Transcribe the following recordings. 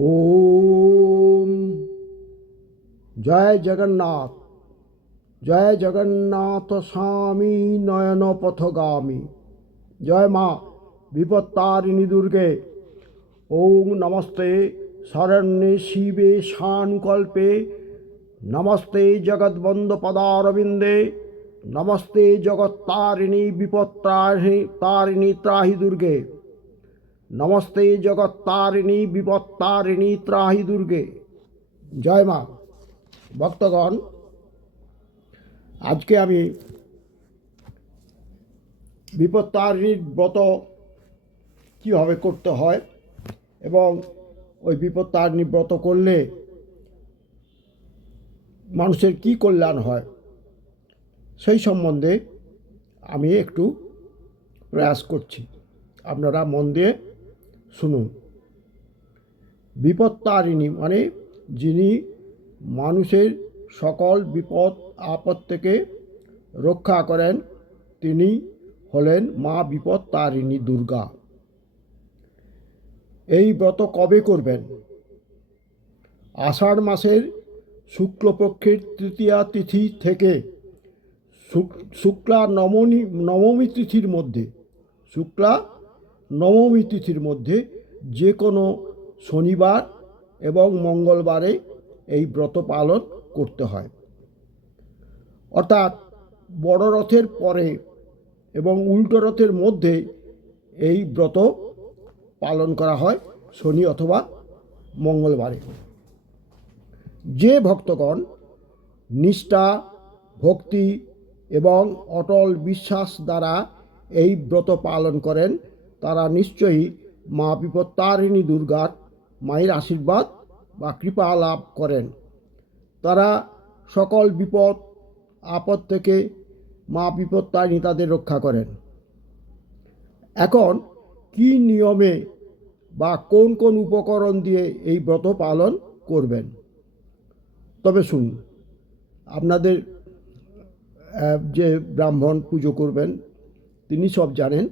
ওম জয় জগন্নাথ। জয় জগন্নাথ স্বামী নয়ন পথগামী। জয় মা বিপত্তারিণী দুর্গে। ওম নমস্তে শরণ্যে শিবে শানুকল্পে। নমস্তে জগদ্বন্দ পদারবিন্দে। নমস্তে জগত্তারিণী বিপত্তারিণী ত্রাহি দুর্গে। নমস্তে জগত্তারিণী বিপত্তারিণী ত্রাহি দুর্গে। জয় মা। ভক্তগণ, আজকে আমি বিপত্তারিণীর ব্রত কীভাবে করতে হয় এবং ওই বিপত্তারিণী ব্রত করলে মানুষের কি কল্যাণ হয় সেই সম্বন্ধে আমি একটু প্রয়াস করছি। আপনারা মন দিয়ে শুনুন। বিপত্তারিণী মানে যিনি মানুষের সকল বিপদ আপদ থেকে রক্ষা করেন, তিনি হলেন মা বিপত্তারিণী দুর্গা। এই ব্রত কবে করবেন? আষাঢ় মাসের শুক্লপক্ষের তৃতীয়া তিথি থেকে শুক্লা নবমী তিথির মধ্যে যে কোনো শনিবার এবং মঙ্গলবারে এই ব্রত পালন করতে হয়। অর্থাৎ বড় রথের পরে এবং উল্টো রথের মধ্যে এই ব্রত পালন করা হয় শনি অথবা মঙ্গলবারে। যে ভক্তগণ নিষ্ঠা, ভক্তি এবং অটল বিশ্বাস দ্বারা এই ব্রত পালন করেন, তারা নিশ্চয়ই মা বিপত্তারিণী দুর্গার মায়ের আশীর্বাদ বা কৃপা লাভ করেন। তারা সকল বিপদ আপদ থেকে মা বিপত্তারিণী তাদের রক্ষা করেন। এখন কি নিয়মে বা কোন কোন উপকরণ দিয়ে এই ব্রত পালন করবেন? তবে শুনুন, আপনাদের যে ব্রাহ্মণ পুজো করবেন তিনি সব জানেন।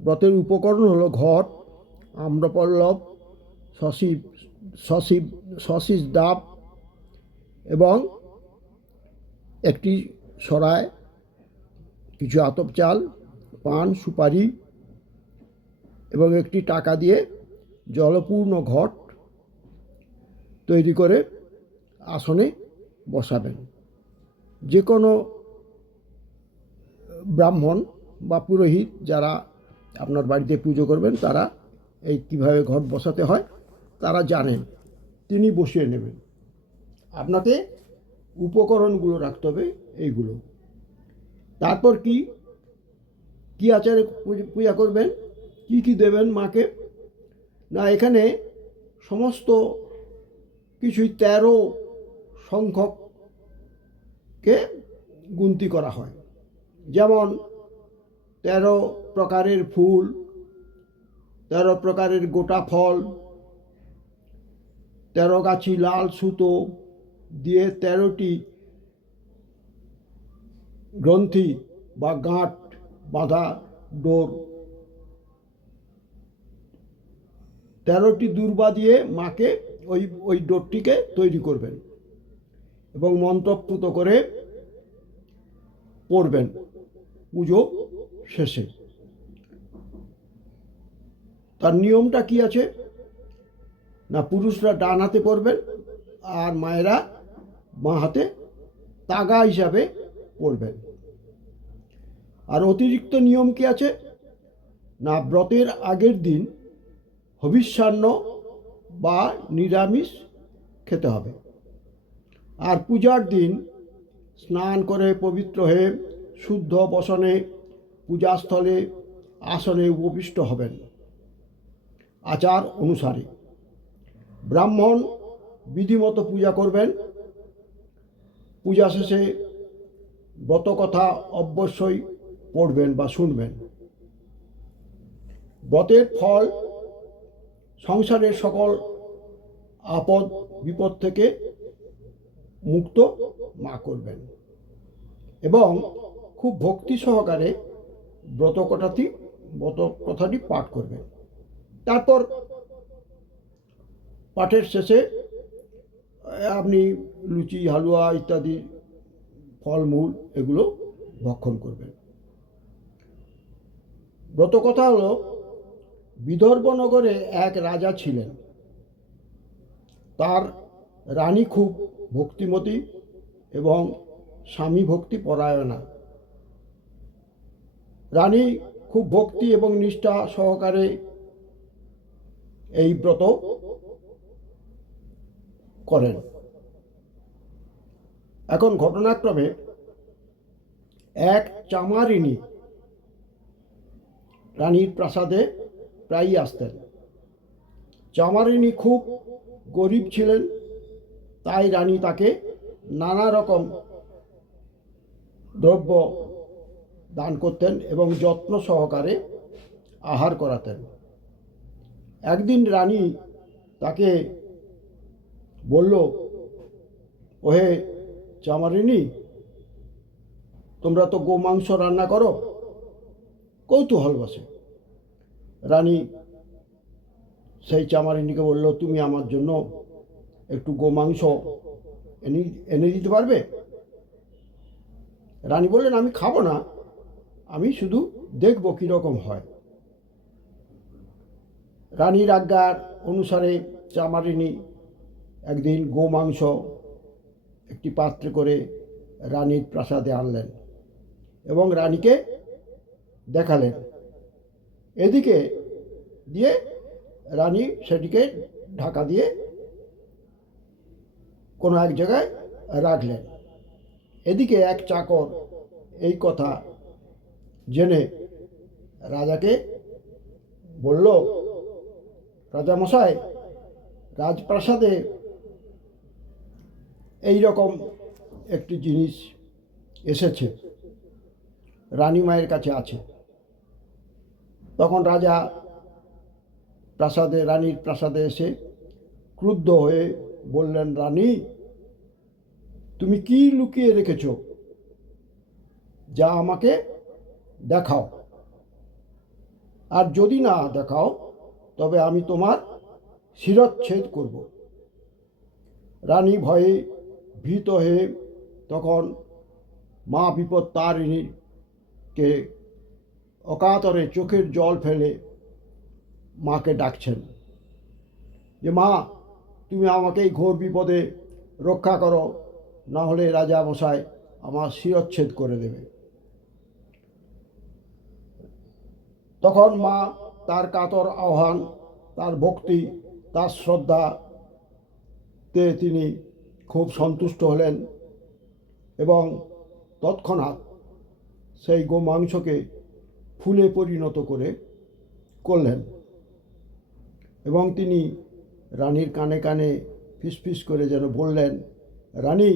ব্রতের উপকরণ হলো ঘট, আম্রপল্লব, শশীর ডাব এবং একটি সরায়, কিছু আতপ চাল, পান, সুপারি এবং একটি টাকা দিয়ে জলপূর্ণ ঘট তৈরি করে আসনে বসাবেন। যে কোনো ব্রাহ্মণ বা পুরোহিত যারা আপনার বাড়িতে পুজো করবেন তারা এই কীভাবে ঘট বসাতে হয় তারা জানেন, তিনি বসিয়ে নেবেন। আপনাকে উপকরণগুলো রাখতে হবে এইগুলো। তারপর কি আচারে পূজা করবেন, কি দেবেন মাকে? না, এখানে সমস্ত কিছুই 13 সংখ্যককে গুনতি করা হয়। যেমন 13 প্রকারের ফুল, 13 প্রকারের গোটা ফল, 13 গাছি লাল সুতো দিয়ে 13টি গ্রন্থি বা গাঁট বাঁধা ডোর, 13টি দূর্বা দিয়ে মাকে ওই ডোরটিকে তৈরি করবেন এবং মন্ত্রপ্রুত করে পড়বেন পুজো শেষে। তার নিয়মটা কি আছে? না, পুরুষরা ডান হাতে পড়বেন আর মায়েরা বাঁ হাতে তাগা হিসাবে পড়বেন। আর অতিরিক্ত নিয়ম কি আছে? না, ব্রতের আগের দিন হবিষ্যান্ন বা নিরামিষ খেতে হবে। আর পূজার দিন স্নান করে পবিত্র হয়ে শুদ্ধ বসনে পূজাস্থলে আসনে উপবিষ্ট হবেন আচার অনুসারে। ব্রাহ্মণ বিধিমতো পূজা করবেন। পূজা শেষে ব্রতকথা অবশ্যই পড়বেন বা শুনবেন। ব্রতের ফল সংসারের সকল আপদ বিপদ থেকে মুক্ত মা করবেন এবং খুব ভক্তি সহকারে ব্রত কথাটি পাঠ করবেন। তারপর পাঠের শেষে আপনি লুচি, হালুয়া ইত্যাদি ফলমূল এগুলো ভক্ষণ করবেন। ব্রতকথা হলো, বিদর্ভনগরে এক রাজা ছিলেন। তার রানী খুব ভক্তিমতী এবং স্বামী ভক্তি পরায়ণা। রানী খুব ভক্তি এবং নিষ্ঠা সহকারে এই ব্রত করেন। এখন ঘটনাক্রমে এক চামারিনী রানীর প্রাসাদে প্রায়ই আসতেন। চামারিনী খুব গরিব ছিলেন, তাই রানী তাকে নানা রকম দ্রব্য দান করতেন এবং যত্ন সহকারে আহার করাতেন। একদিন রানী তাকে বলল, ওহে চামারিনী, তোমরা তো গোমাংস রান্না করো। কৌতূহল বসে রানী সেই চামারিনীকে বলল, তুমি আমার জন্য একটু গোমাংস এনে দিতে পারবে? রানী বললেন, আমি খাবো না, আমি শুধু দেখবো কীরকম হয়। রানীর আজ্ঞার অনুসারে চামারিনী একদিন গোমাংস একটি পাত্রে করে রানীর প্রাসাদে আনলেন এবং রানীকে দেখালেন। এদিকে দিয়ে রানী সেটিকে ঢাকা দিয়ে কোনো এক জায়গায় রাখলেন। এদিকে এক চাকর এই কথা জেনে রাজাকে বলল, রাজামশাই, রাজপ্রাসাদে এই রকম একটি জিনিস এসেছে, রানীমায়ের কাছে আছে। তখন রাজা রানীর প্রাসাদে এসে ক্রুদ্ধ হয়ে বললেন, রানী, তুমি কি লুকিয়ে রেখেছ? যা আমাকে দেখাও, আর যদি না দেখাও তবে আমি তোমার শিরচ্ছেদ করব। রানী ভয়ে ভীত হয়ে তখন মা বিপত্তারিণীকে অকাতরে চোখের জল ফেলে মাকে ডাকছেন যে, মা, তুমি আমাকে এই ঘোর বিপদে রক্ষা করো, না হলে রাজা মশাই আমার শিরচ্ছেদ করে দেবে। তখন মা তার কাতর আহ্বান, তার ভক্তি, তার শ্রদ্ধাতে তিনি খুব সন্তুষ্ট হলেন এবং তৎক্ষণাৎ সেই গোমাংসকে ফুলে পরিণত করলেন এবং তিনি রানীর কানে কানে ফিসফিস করে যেন বললেন, রানী,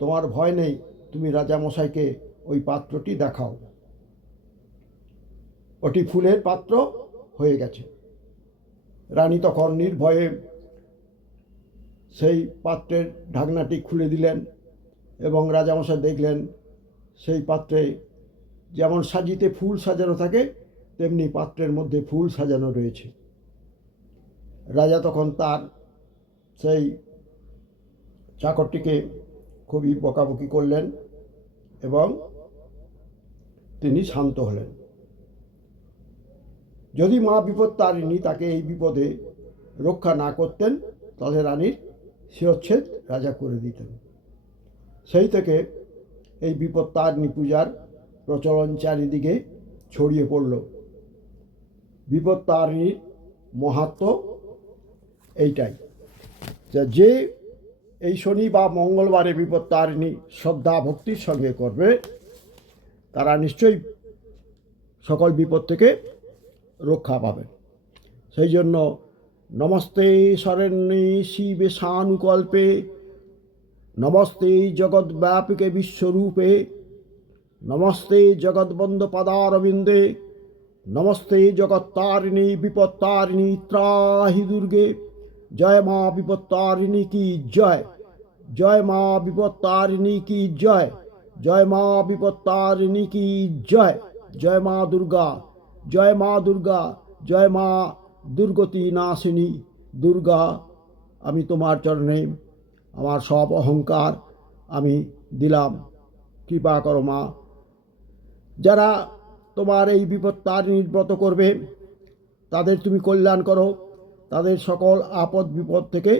তোমার ভয় নেই, তুমি রাজামশাইকে ওই পাত্রটি দেখাও। ওটি ফুলের পাত্র হয়ে গেছে। রানী তখন নির্ভয়ে সেই পাত্রের ঢাকনাটি খুলে দিলেন এবং রাজামশাই দেখলেন সেই পাত্রে যেমন সাজিতে ফুল সাজানো থাকে তেমনি পাত্রের মধ্যে ফুল সাজানো রয়েছে। রাজা তখন তার সেই চাকরটিকে খুবই বকাবকি করলেন এবং তিনি শান্ত হলেন। যদি মা বিপত্তারিণী তাকে এই বিপদে রক্ষা না করতেন তাহলে রানীর শিরচ্ছেদ রাজা করে দিতেন। সেই থেকে এই বিপত্তারিণী পূজার প্রচলন চারিদিকে ছড়িয়ে পড়ল। বিপত্তারিণীর মাহাত্ম্য এইটাই, যে এই শনি বা মঙ্গলবারে বিপত্তারিণী শ্রদ্ধা ভক্তির সঙ্গে করবে তারা নিশ্চয়ই সকল বিপদ থেকে রক্ষা পাবেন। সেই জন্য নমস্তে শরণ্যে শিবে সানুকল্পে, নমস্তে জগদ্ব্যাপিকে বিশ্বরূপে, নমস্তে জগদ্বন্দ পদারবিন্দে, নমস্তে জগত্তারিণী বিপত্তারিণী ত্রাহি দুর্গে। জয় মা বিপত্তারিণী কি জয়, জয় মা বিপত্তারিণী কি জয়, জয় মা বিপত্তারিণী কি জয়। জয় মা দুর্গা, জয় মা দুর্গা, জয় মা দুর্গতি নাশিনী দুর্গা আমি তোমার চরণে আমার সব অহংকার আমি দিলাম, কৃপা করো মা। যারা তোমার এই বিপদ তার নিবৃত্ত করবে তাদের তুমি কল্যাণ করো, তাদের সকল আপদ বিপদ থেকে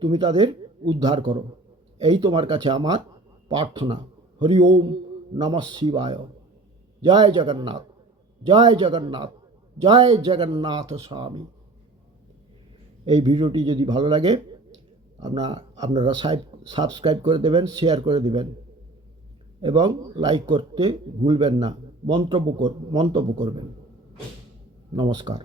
তুমি তাদের উদ্ধার করো, এই তোমার কাছে আমার প্রার্থনা। হরি ওম নমঃ শিবায়। জয় জগন্নাথ, জয় জগন্নাথ, জয় জগন্নাথ স্বামী। এই ভিডিওটি যদি ভালো লাগে আপনারা সাবস্ক্রাইব করে দেবেন, শেয়ার করে দেবেন এবং লাইক করতে ভুলবেন না, মন্তব্য করবেন। নমস্কার।